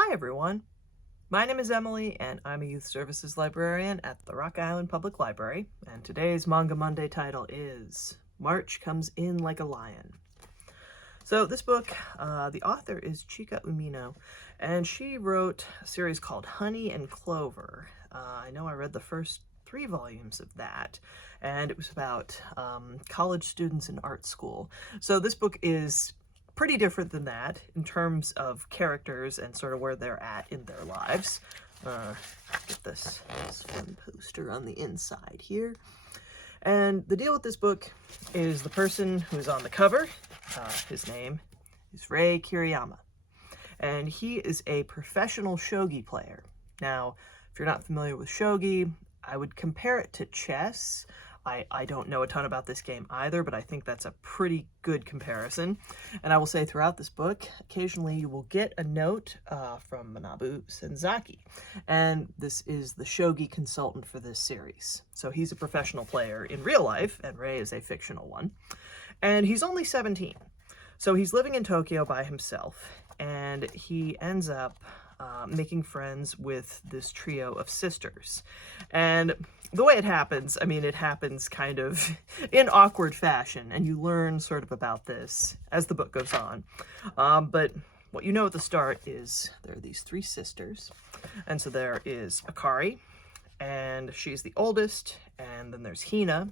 Hi everyone, my name is Emily and I'm a youth services librarian at the Rock Island Public Library, and today's Manga Monday title is March Comes In Like a Lion. So this book, the author is Chika Umino, and she wrote a series called Honey and Clover. I know I read the first 3 volumes of that, and it was about college students in art school. So this book is pretty different than that in terms of characters and sort of where they're at in their lives. Get this fun poster on the inside here. And the deal with this book is the person who's on the cover, his name is Rei Kiriyama, and he is a professional shogi player. Now, if you're not familiar with shogi, I would compare it to chess. I don't know a ton about this game either, but I think that's a pretty good comparison. And I will say throughout this book, occasionally you will get a note from Manabu Senzaki. And this is the shogi consultant for this series. So he's a professional player in real life, and Rei is a fictional one. And he's only 17. So he's living in Tokyo by himself, and he ends up making friends with this trio of sisters. And the way it happens, I mean, it happens kind of in awkward fashion, and you learn sort of about this as the book goes on. But what you know at the start is there are these 3 sisters, and so there is Akari, and she's the oldest, and then there's Hina.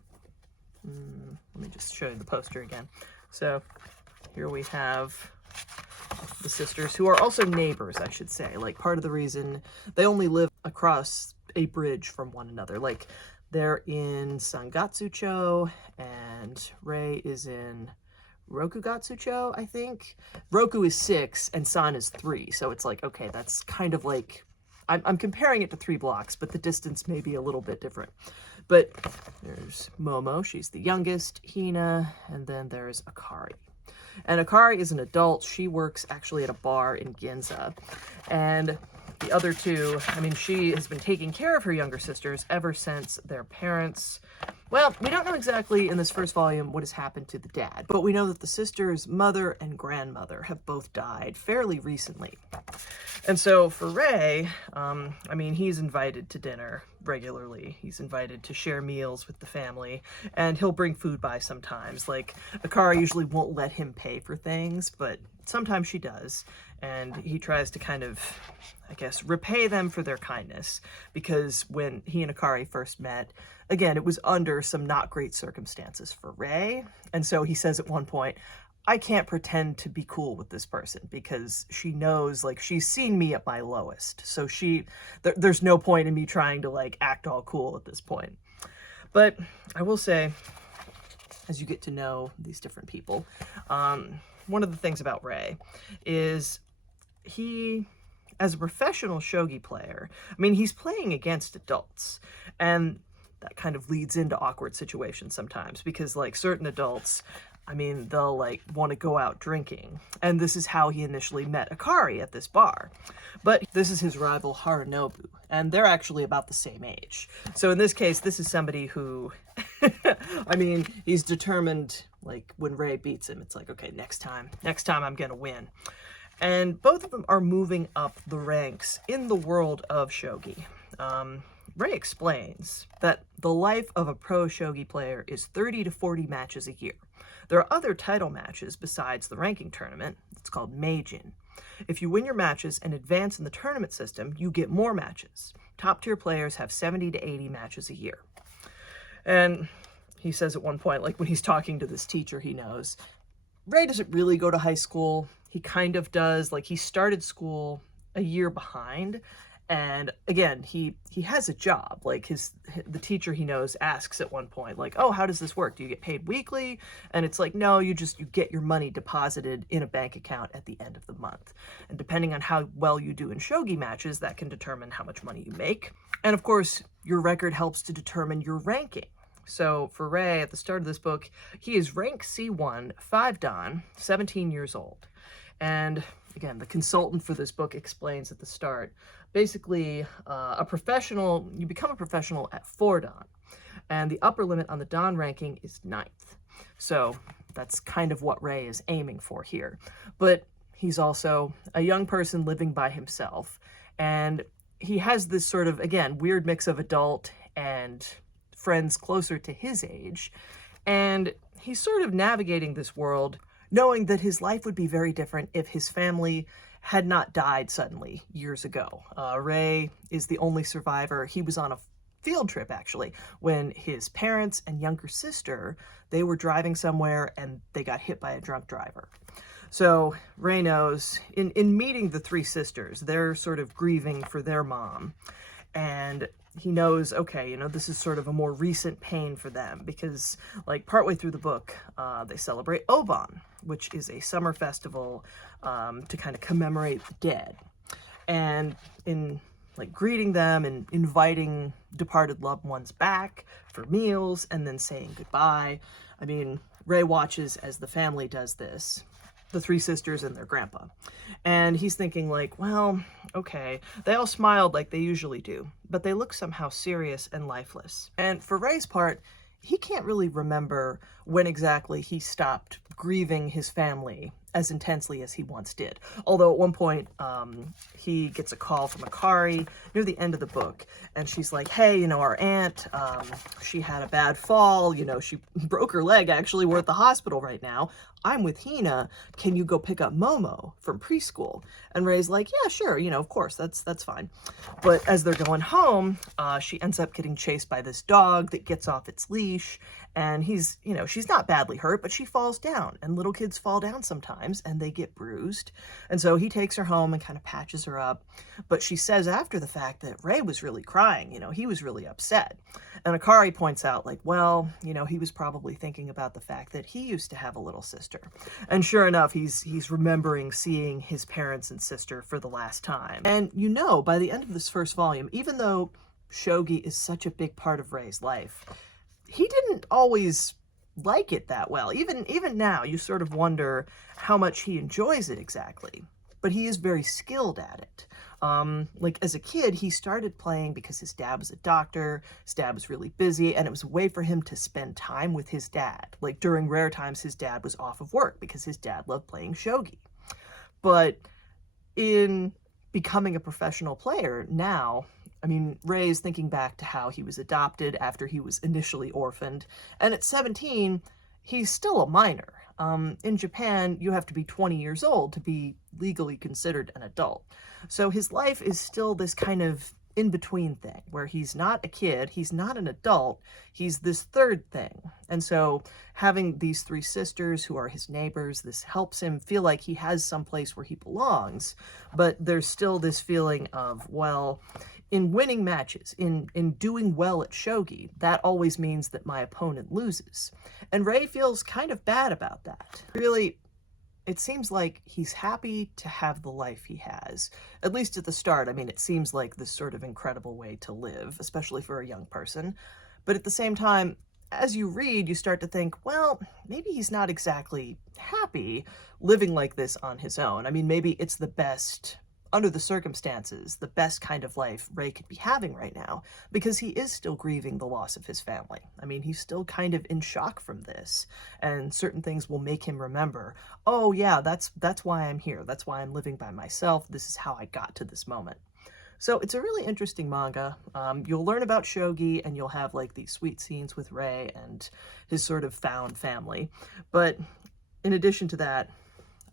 Let me just show you the poster again. So here we have the sisters, who are also neighbors, I should say. Like, part of the reason they only live across a bridge from one another. Like, they're in Sangatsucho, and Rei is in Rokugatsucho, I think. Roku is 6, and San is 3, so it's like, okay, that's kind of like... I'm comparing it to 3 blocks, but the distance may be a little bit different. But there's Momo, she's the youngest, Hina, and then there's Akari. And Akari is an adult. She works actually at a bar in Ginza. And the other 2, I mean, she has been taking care of her younger sisters ever since their parents... Well, we don't know exactly in this first volume what has happened to the dad, but we know that the sisters' mother and grandmother have both died fairly recently. And so for Rei, I mean, he's invited to dinner regularly. He's invited to share meals with the family, and he'll bring food by sometimes. Like, Akara usually won't let him pay for things, but sometimes she does, and he tries to kind of, I guess, repay them for their kindness, because when he and Akari first met, again, it was under some not great circumstances for Rei, and so he says at one point, I can't pretend to be cool with this person because she knows, like, she's seen me at my lowest. So there's no point in me trying to, like, act all cool at this point. But I will say, as you get to know these different people, one of the things about Rei is he, as a professional shogi player, I mean, he's playing against adults, and that kind of leads into awkward situations sometimes because, like, certain adults, I mean, they'll, like, want to go out drinking. And this is how he initially met Akari at this bar. But this is his rival Harunobu, and they're actually about the same age. So in this case, this is somebody who, I mean, he's determined, like, when Rei beats him, it's like, okay, next time I'm gonna win. And both of them are moving up the ranks in the world of shogi. Rei explains that the life of a pro shogi player is 30 to 40 matches a year. There are other title matches besides the ranking tournament. It's called Meijin. If you win your matches and advance in the tournament system, you get more matches. Top-tier players have 70 to 80 matches a year. And he says at one point, like, when he's talking to this teacher he knows, Rei doesn't really go to high school. He kind of does. Like, he started school a year behind. And again, he has a job. Like, the teacher he knows asks at one point, like, oh, how does this work? Do you get paid weekly? And it's like, no, you get your money deposited in a bank account at the end of the month. And depending on how well you do in shogi matches, that can determine how much money you make. And of course, your record helps to determine your ranking. So for Rei, at the start of this book, he is rank C1, 5 Dan, 17 years old. And again, the consultant for this book explains at the start, basically, you become a professional at 4 Dan, and the upper limit on the Dan ranking is 9th. So that's kind of what Rei is aiming for here. But he's also a young person living by himself. And he has this sort of, again, weird mix of adult and friends closer to his age. And he's sort of navigating this world knowing that his life would be very different if his family had not died suddenly years ago. Ray is the only survivor. He was on a field trip, actually, when his parents and younger sister, they were driving somewhere and they got hit by a drunk driver. So Ray knows, in meeting the three sisters, they're sort of grieving for their mom. And he knows, okay, you know, this is sort of a more recent pain for them because, like, partway through the book, they celebrate Oban, which is a summer festival to kind of commemorate the dead. And in, like, greeting them and inviting departed loved ones back for meals and then saying goodbye, I mean, Ray watches as the family does this, the three sisters and their grandpa. And he's thinking, like, well, okay, they all smiled like they usually do, but they look somehow serious and lifeless. And for Ray's part, he can't really remember when exactly he stopped grieving his family as intensely as he once did. Although at one point, he gets a call from Akari near the end of the book, and she's like, hey, you know, our aunt, she had a bad fall, you know, she broke her leg, actually, we're at the hospital right now. I'm with Hina, can you go pick up Momo from preschool? And Ray's like, yeah, sure, you know, of course, that's fine. But as they're going home, she ends up getting chased by this dog that gets off its leash, and he's, you know, she's not badly hurt, but she falls down, and little kids fall down sometimes, and they get bruised. And so he takes her home and kind of patches her up, but she says after the fact that Ray was really crying, you know, he was really upset. And Akari points out, like, well, you know, he was probably thinking about the fact that he used to have a little sister. And sure enough, he's remembering seeing his parents and sister for the last time. And you know, by the end of this first volume, even though shogi is such a big part of Ray's life, he didn't always like it that well. Even now, you sort of wonder how much he enjoys it exactly. But he is very skilled at it. Like, as a kid, he started playing because his dad was a doctor, his dad was really busy, and it was a way for him to spend time with his dad. Like, during rare times, his dad was off of work because his dad loved playing shogi. But in becoming a professional player now, I mean, Ray is thinking back to how he was adopted after he was initially orphaned, and at 17, he's still a minor. In Japan, you have to be 20 years old to be legally considered an adult. So his life is still this kind of in-between thing, where he's not a kid, he's not an adult, he's this third thing. And so having these three sisters who are his neighbors, this helps him feel like he has some place where he belongs, but there's still this feeling of, well, in winning matches, in doing well at shogi, that always means that my opponent loses. And Ray feels kind of bad about that. Really, it seems like he's happy to have the life he has. At least at the start, I mean, it seems like this sort of incredible way to live, especially for a young person. But at the same time, as you read, you start to think, well, maybe he's not exactly happy living like this on his own. I mean, maybe it's the best, under the circumstances, the best kind of life Ray could be having right now, because he is still grieving the loss of his family. I mean, he's still kind of in shock from this, and certain things will make him remember, oh yeah, that's why I'm here, that's why I'm living by myself, this is how I got to this moment. So it's a really interesting manga. You'll learn about shogi, and you'll have like these sweet scenes with Ray and his sort of found family, but in addition to that,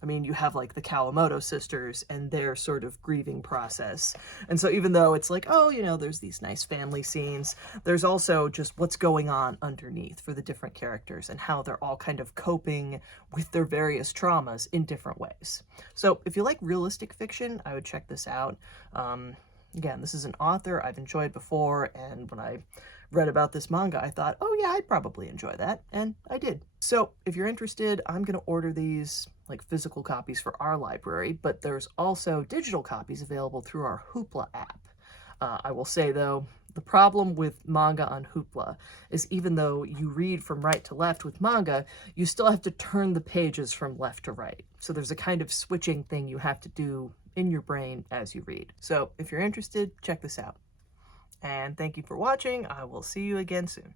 I mean, you have like the Kawamoto sisters and their sort of grieving process. And so even though it's like, oh, you know, there's these nice family scenes, there's also just what's going on underneath for the different characters and how they're all kind of coping with their various traumas in different ways. So if you like realistic fiction, I would check this out. Again, this is an author I've enjoyed before, and when I read about this manga, I thought, oh yeah, I'd probably enjoy that, and I did. So if you're interested, I'm gonna order these like physical copies for our library, but there's also digital copies available through our Hoopla app. I will say though, the problem with manga on Hoopla is even though you read from right to left with manga, you still have to turn the pages from left to right. So there's a kind of switching thing you have to do in your brain as you read. So if you're interested, check this out. And thank you for watching. I will see you again soon.